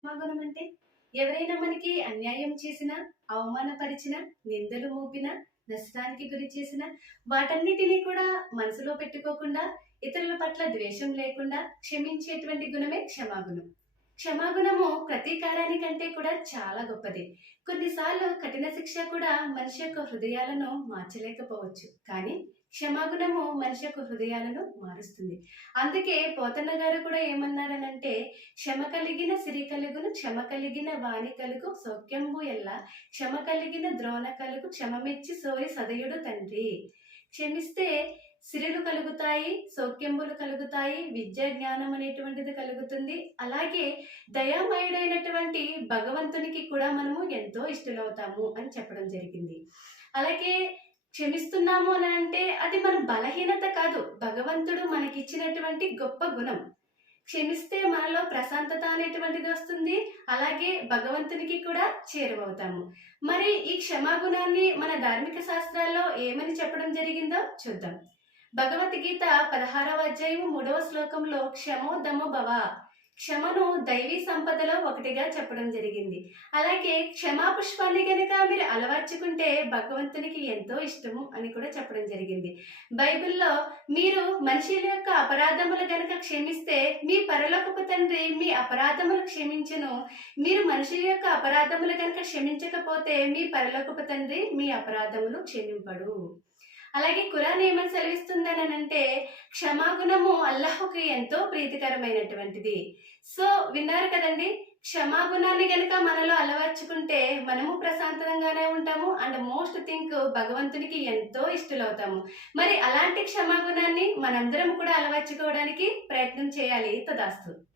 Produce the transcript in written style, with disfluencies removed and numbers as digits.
క్షమాగుణం అంటే ఎవరైనా మనకి అన్యాయం చేసినా, అవమానపరిచినా, నిందలు మోపినా, నష్టానికి గురి చేసినా వాటన్నిటిని కూడా మనసులో పెట్టుకోకుండా, ఇతరుల పట్ల ద్వేషం లేకుండా క్షమించేటువంటి గుణమే క్షమాగుణం. క్షమాగుణము ప్రతీకారానికంటే కూడా చాలా గొప్పది. కొన్నిసార్లు కఠిన శిక్ష కూడా మనిషి యొక్క హృదయాలను మార్చలేకపోవచ్చు. కానీ క్షమాగుణము మనిషి యొక్క హృదయాలను మారుస్తుంది. అందుకే పోతన్న గారు కూడా ఏమన్నారనంటే, "క్షమ కలిగిన సిరి కలుగును, క్షమ కలిగిన వాని కలుగు సౌఖ్యంబు ఎల్ల, క్షమ కలిగిన ద్రోణ కలుగు క్షమమెచ్చి సోరి సదయుడు తండ్రి." క్షమిస్తే సిరులు కలుగుతాయి, సౌఖ్యంబులు కలుగుతాయి, విద్యా జ్ఞానం అనేటువంటిది కలుగుతుంది. అలాగే దయామయుడైనటువంటి భగవంతునికి కూడా మనము ఎంతో ఇష్టలవుతాము అని చెప్పడం జరిగింది. అలాగే క్షమిస్తున్నాము అని అంటే అది మన బలహీనత కాదు. భగవంతుడు మనకిచ్చినటువంటి గొప్ప గుణం. క్షమిస్తే మనలో ప్రశాంతత అనేటువంటిది వస్తుంది. అలాగే భగవంతునికి కూడా చేరువవుతాము. మరి ఈ క్షమాగుణాన్ని మన ధార్మిక శాస్త్రాల్లో ఏమని చెప్పడం జరిగిందో చూద్దాం. భగవద్గీత 16వ అధ్యాయం 3వ శ్లోకంలో క్షమో దమో భవ, క్షమను దైవీ సంపదలో ఒకటిగా చెప్పడం జరిగింది. అలాగే క్షమాపుష్పాన్ని గనక మీరు అలవర్చుకుంటే భగవంతునికి ఎంతో ఇష్టము అని కూడా చెప్పడం జరిగింది. బైబిల్లో మీరు మనుషుల యొక్క అపరాధములు గనక క్షమిస్తే మీ పరలోకపు తండ్రి మీ అపరాధములు క్షమించును. మీరు మనుషుల యొక్క అపరాధములు గనక క్షమించకపోతే మీ పరలోకపు తండ్రి మీ అపరాధములు క్షమింపడు. అలాగే ఖురాన్ ఏమని సెలవిస్తుందనంటే, క్షమాగుణము అల్లాహుకి ఎంతో ప్రీతికరమైనటువంటిది. సో విన్నారు కదండి, క్షమాగుణాన్ని గనక మనలో అలవర్చుకుంటే మనము ప్రశాంతంగానే ఉంటాము. అండ్ మోస్ట్ థింక్ భగవంతునికి ఎంతో ఇష్టలవుతాము. మరి అలాంటి క్షమాగుణాన్ని మనందరం కూడా అలవర్చుకోవడానికి ప్రయత్నం చేయాలి. తదాస్తు.